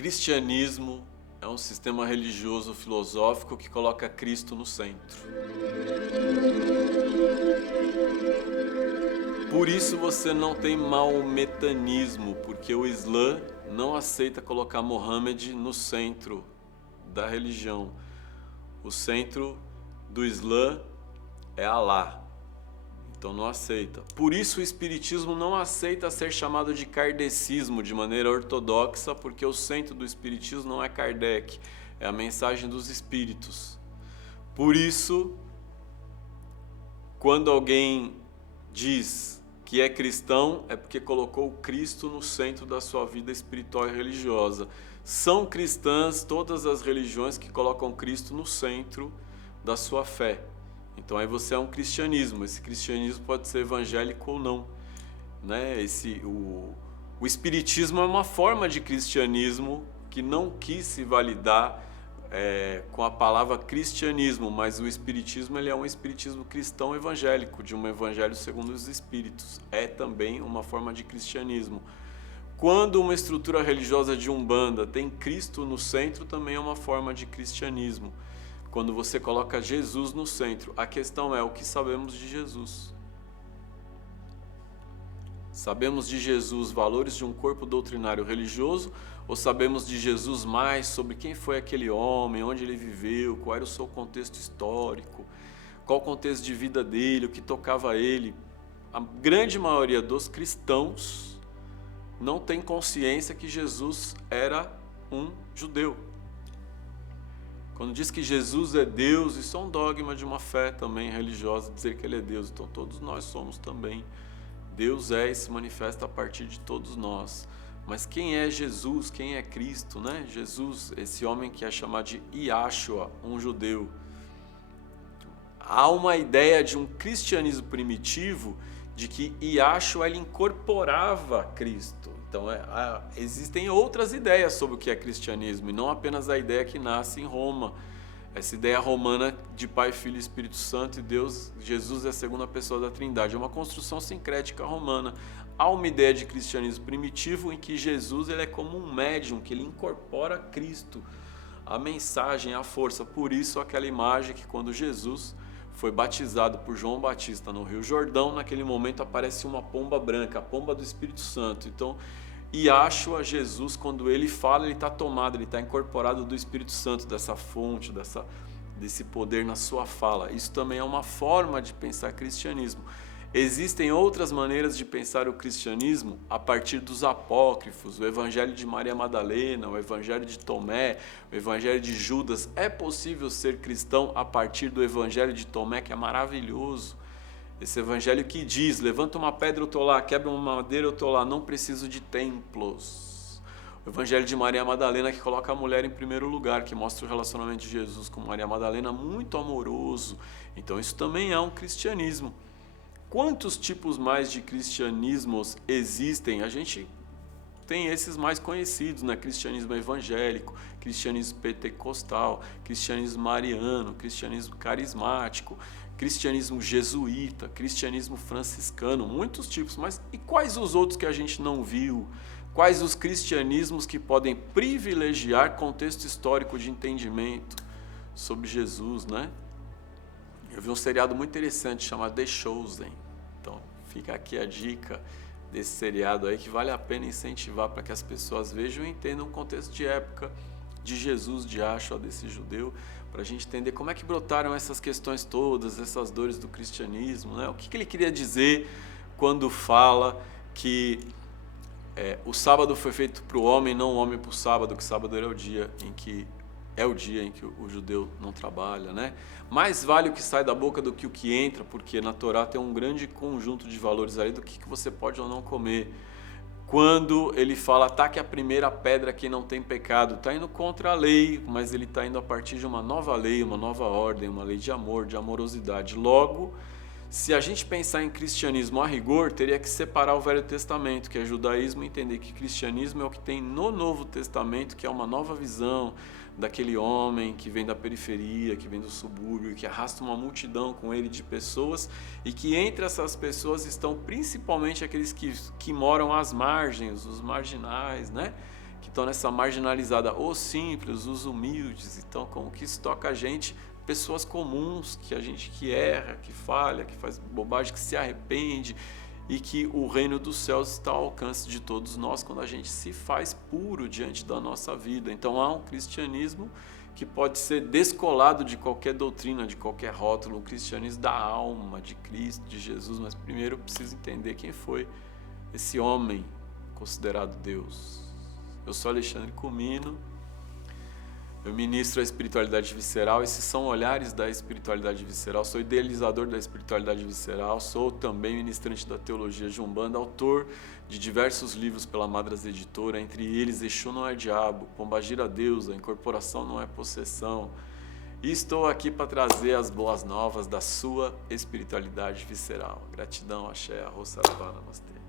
Cristianismo é um sistema religioso filosófico que coloca Cristo no centro. Por isso você não tem maometanismo, porque o Islã não aceita colocar Mohammed no centro da religião. O centro do Islã é Alá. Então não aceita. Por isso o Espiritismo não aceita ser chamado de kardecismo de maneira ortodoxa, porque o centro do Espiritismo não é Kardec, é a mensagem dos Espíritos. Por isso, quando alguém diz que é cristão, é porque colocou o Cristo no centro da sua vida espiritual e religiosa. São cristãs todas as religiões que colocam Cristo no centro da sua fé. Então aí você é um cristianismo. Esse cristianismo pode ser evangélico ou não, né? O espiritismo é uma forma de cristianismo que não quis se validar com a palavra cristianismo, mas o espiritismo ele é um espiritismo cristão evangélico, de um evangelho segundo os espíritos. É também uma forma de cristianismo. Quando uma estrutura religiosa de Umbanda tem Cristo no centro, também é uma forma de cristianismo. Quando você coloca Jesus no centro, a questão é o que sabemos de Jesus. Sabemos de Jesus valores de um corpo doutrinário religioso ou sabemos de Jesus mais sobre quem foi aquele homem, onde ele viveu, qual era o seu contexto histórico, qual o contexto de vida dele, o que tocava ele? A grande maioria dos cristãos não tem consciência que Jesus era um judeu. Quando diz que Jesus é Deus, isso é um dogma de uma fé também religiosa, dizer que ele é Deus. Então todos nós somos também. Deus é e se manifesta a partir de todos nós. Mas quem é Jesus? Quem é Cristo, né? Jesus, esse homem que é chamado de Yahshua, um judeu. Há uma ideia de um cristianismo primitivo de que Yahshua ele incorporava Cristo. Então existem outras ideias sobre o que é cristianismo e não apenas a ideia que nasce em Roma. Essa ideia romana de Pai, Filho e Espírito Santo e Deus, Jesus é a segunda pessoa da Trindade. É uma construção sincrética romana. Há uma ideia de cristianismo primitivo em que Jesus ele é como um médium, que ele incorpora Cristo, a mensagem, a força. Por isso aquela imagem que quando Jesus foi batizado por João Batista no Rio Jordão, naquele momento aparece uma pomba branca, a pomba do Espírito Santo. Então, Yahshua, Jesus, quando ele fala, ele está tomado, ele está incorporado do Espírito Santo, dessa fonte, desse poder na sua fala. Isso também é uma forma de pensar cristianismo. Existem outras maneiras de pensar o cristianismo a partir dos apócrifos, o Evangelho de Maria Madalena, o Evangelho de Tomé, o Evangelho de Judas. É possível ser cristão a partir do Evangelho de Tomé, que é maravilhoso. Esse evangelho que diz, levanta uma pedra eu estou lá, quebra uma madeira eu estou lá, não preciso de templos. O evangelho de Maria Madalena que coloca a mulher em primeiro lugar, que mostra o relacionamento de Jesus com Maria Madalena muito amoroso. Então isso também é um cristianismo. Quantos tipos mais de cristianismos existem? A gente tem esses mais conhecidos, né? Cristianismo evangélico, cristianismo pentecostal, cristianismo mariano, cristianismo carismático, cristianismo jesuíta, cristianismo franciscano, muitos tipos. Mas e quais os outros que a gente não viu? Quais os cristianismos que podem privilegiar contexto histórico de entendimento sobre Jesus, né? Eu vi um seriado muito interessante chamado The Chosen. Então, fica aqui a dica desse seriado aí que vale a pena incentivar para que as pessoas vejam e entendam o contexto de época de Jesus, de Yahshua, desse judeu, para a gente entender como é que brotaram essas questões todas, essas dores do cristianismo, né? O que ele queria dizer quando fala que o sábado foi feito para o homem, não o homem para o sábado, que sábado era o dia em que o judeu não trabalha, né? Mais vale o que sai da boca do que o que entra, porque na Torá tem um grande conjunto de valores aí do que você pode ou não comer. Quando ele fala, ataque a primeira pedra quem não tem pecado, está indo contra a lei, mas ele está indo a partir de uma nova lei, uma nova ordem, uma lei de amor, de amorosidade. Logo, se a gente pensar em cristianismo a rigor, teria que separar o Velho Testamento, que é judaísmo, e entender que cristianismo é o que tem no Novo Testamento, que é uma nova visão daquele homem que vem da periferia, que vem do subúrbio, que arrasta uma multidão com ele de pessoas, e que entre essas pessoas estão principalmente aqueles que moram às margens, os marginais, né? que estão nessa marginalizada, os simples, os humildes. Então, como que isso toca a gente? Pessoas comuns, que a gente que erra, que falha, que faz bobagem, que se arrepende, e que o reino dos céus está ao alcance de todos nós quando a gente se faz puro diante da nossa vida. Então há um cristianismo que pode ser descolado de qualquer doutrina, de qualquer rótulo, o cristianismo da alma, de Cristo, de Jesus, mas primeiro eu preciso entender quem foi esse homem considerado Deus. Eu sou Alexandre Comino, eu ministro a espiritualidade visceral, esses são olhares da espiritualidade visceral, sou idealizador da espiritualidade visceral, sou também ministrante da teologia de Umbanda, autor de diversos livros pela Madras Editora, entre eles Exu não é diabo, Pombagira Deusa, Incorporação não é possessão, e estou aqui para trazer as boas novas da sua espiritualidade visceral. Gratidão, axé, arroz, saravá, namastê.